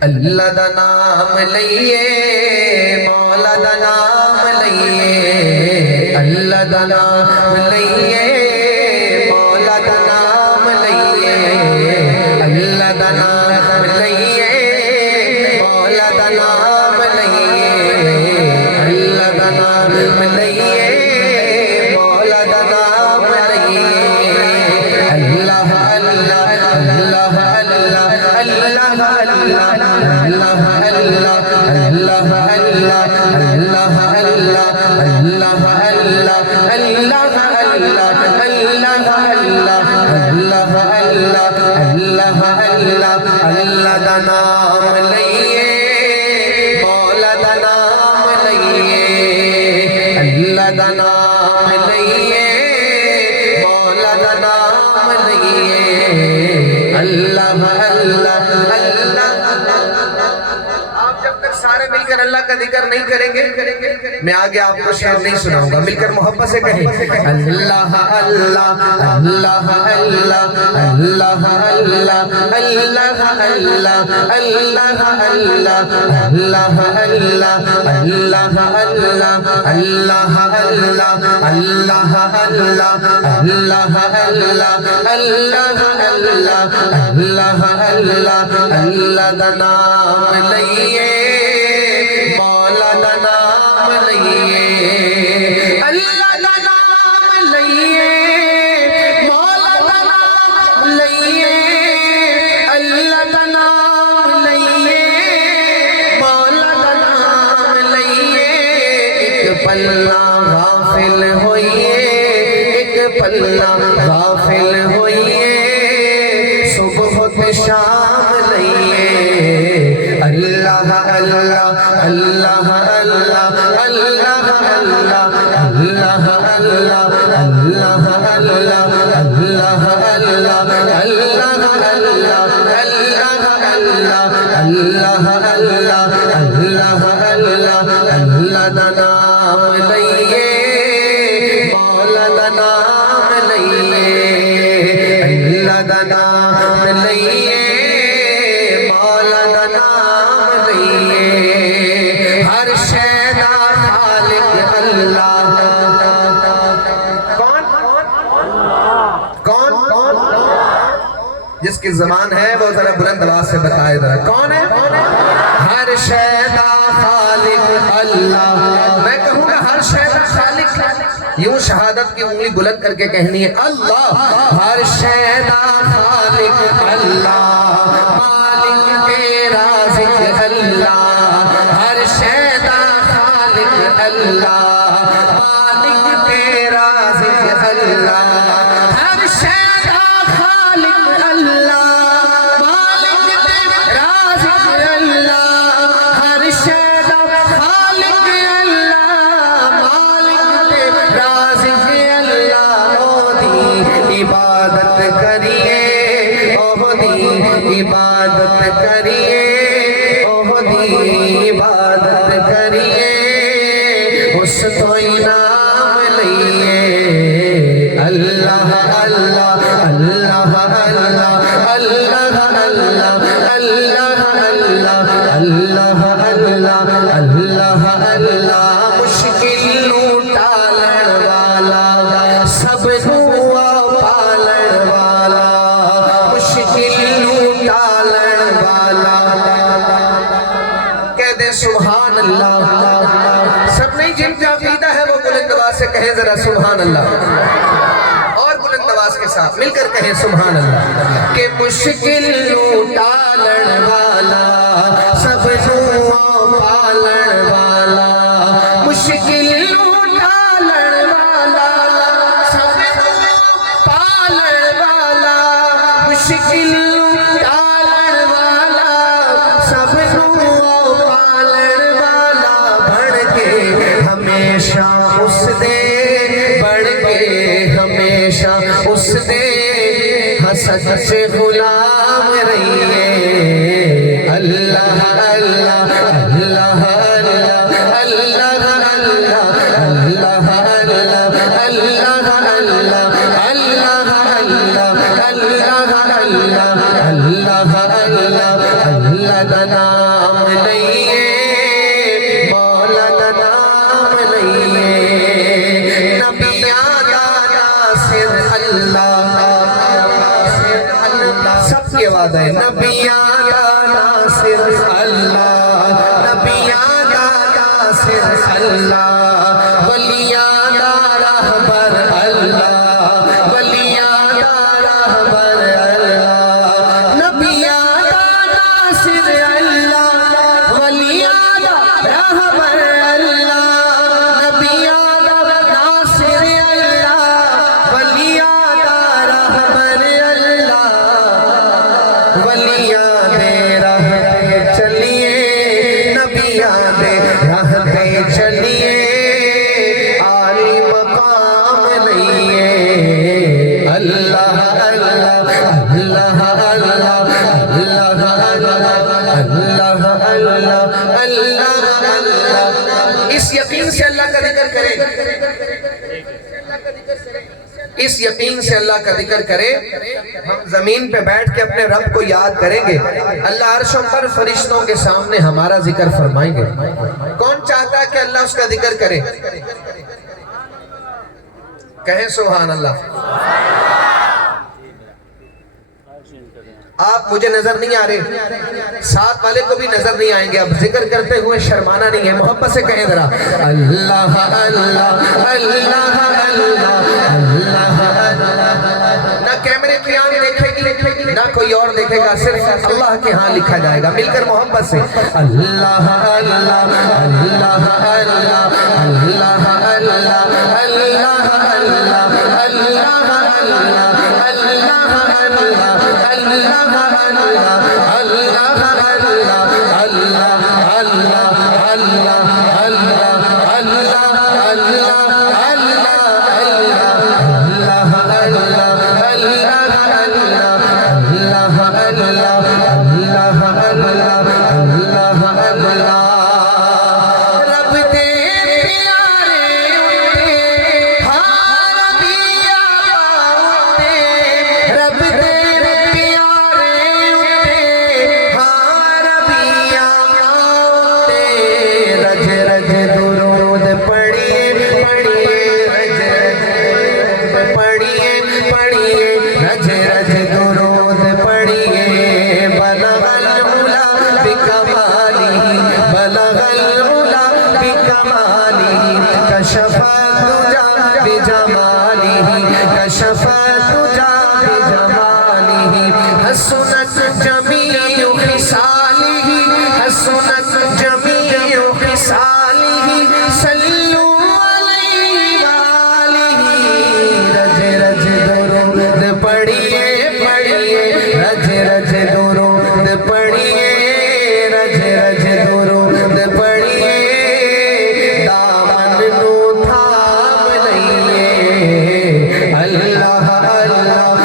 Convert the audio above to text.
اللہ دا نام لئیے مولا دا نام لئیے اللہ دا نام لئیے مولا دا نام لئیے اللہ دا نام لئیے مولا دا نام لئیے اللہ دا نام لئیے مولا دا نام لئیے اللہ اللہ اللہ اللہ اللہ اللہ اللہ اللہ اللہ اللہ اللہ اللہ اللہ دا نام لئیے مولا دا نام لئیے اللہ دا نام لئیے مولا دا نام لئیے اللہ اللہ اللہ۔ آپ جب تک سارے مل کر اللہ کا ذکر نہیں کریں گے میں آگے آپ کو شعر نہیں سناؤں گا، مل کر محبت سے کہیں اللہ اللہ اللہ اللہ اللہ اللہ اللہ اللہ اللہ اللہ اللہ اللہ اللہ اللہ اللہ اللہ اللہ اللہ اللہ دا نام لئیے مولا دا نام لئیے اللہ دا نام لئیے مولا دا نام لئیے اللہ دا نام لئیے مولا دا نام لئیے ایک پلہ غافل ہوئیے ایک پلہ غافل ہوئیے صبح و شام لئیے اللہ اللہ اللہ اللہ اللہ اللہ اللہ اللہ اللہ اللہ اللہ اللہ اللہ اللہ اللہ دا نام لئیے مولا دا نام لئیے اللہ دا نام لئیے مولا دا نام لئیے ہر شے دا خالق اللہ کون جس کی زبان ہے وہ ذرا بلند آواز سے بتائے ذرا کون ہے ہر شے دا خالق اللہ میں کہوں گا ہر شے دا خالق یوں شہادت کی انگلی بلند کر کے کہنی ہے اللہ ہر شے دا خالق اللہ مالک تیرا ذکر اللہ ہر شے دا خالق اللہ مالک تیرا ذکر اللہ ہر شے دا خالق اللہ مالک تیرا ذکر اللہ ہر شے دا خالق اللہ مالک تیرا ذکر اللہ دی عبادت کریے دی عبادت کریے دی عبادت کریے اس تو انعام لئیے اللہ اللہ اللہ اللہ اللہ اللہ اللہ اللہ اللہ اللہ اللہ مشکل ٹالن والا سب دعا پالن والا مشکل ٹالن والا کہہ دے سبحان اللہ سب نہیں جن کا عقیدہ ہے وہ بلند آواز سے کہیں ذرا سبحان اللہ اور بلند آواز کے ساتھ مل کر کہیں سبحان اللہ کہ مشکل ٹالن والا سب دعا پالن والا مشکل ٹالن والا سب دعا پالن والا مشکل ٹالن والا سب دعا پالن والا بڑھ کے ہمیشہ اس دے بڑھ کے ہمیشہ اس دے حسد سے غلام رہیے اللہ اللہ اللہ اللہ اللہ اللہ اللہ اللہ اللہ اللہ اللہ اللہ اللہ اللہ اللہ نام لئیے مولا دا نام لئیے نبیاں دا ناصر اللہ سب کے وعدہ ہے نبیاں دا ناصر اللہ نبیاں دا ناصر اللہ ولیاں دا رہبر اللہ ولیاں دا رہبر اللہ نبیاں دا ناصر اللہ ولیاں دا رہبر اللہ نبیاں دا ناصر اللہ ولیاں دا رہبر اللہ ولیاں دے راہ پہ چلیے نبیاں دے راہ پہ چلیے عالی مقام لئیے اللہ اللہ اللہ اللہ اللہ اللہ اللہ اللہ اس یقین سے اللہ کا ذکر کریں اس یقین سے اللہ کا ذکر کریں ہم زمین پہ بیٹھ کے اپنے رب کو یاد کریں گے اللہ عرشوں پر فرشتوں کے سامنے ہمارا ذکر فرمائیں گے کون چاہتا ہے کہ اللہ اس کا ذکر کرے کہیں سبحان اللہ آپ مجھے نظر نہیں آ رہے ساتھ والے کو بھی نظر نہیں آئیں گے اب ذکر کرتے ہوئے شرمانا نہیں ہے محبت سے کہیں ذرا اللہ اللہ اللہ اللہ نہ کیمرے کی آنکھ دیکھے گی نہ کوئی اور دیکھے گا صرف اللہ کے ہاں لکھا جائے گا مل کر محبت سے اللہ اللہ اللہ اللہ اللہ اللہ اللہ حسنت جمیع خصالہ حسنت جمیع خصالہ صلو علیہ وآلہ رج رج درود پڑھیے پڑھیے رج رج درود پڑھیے رج رج درود پڑھیے دامن نو تھام لئیے اللہ اللہ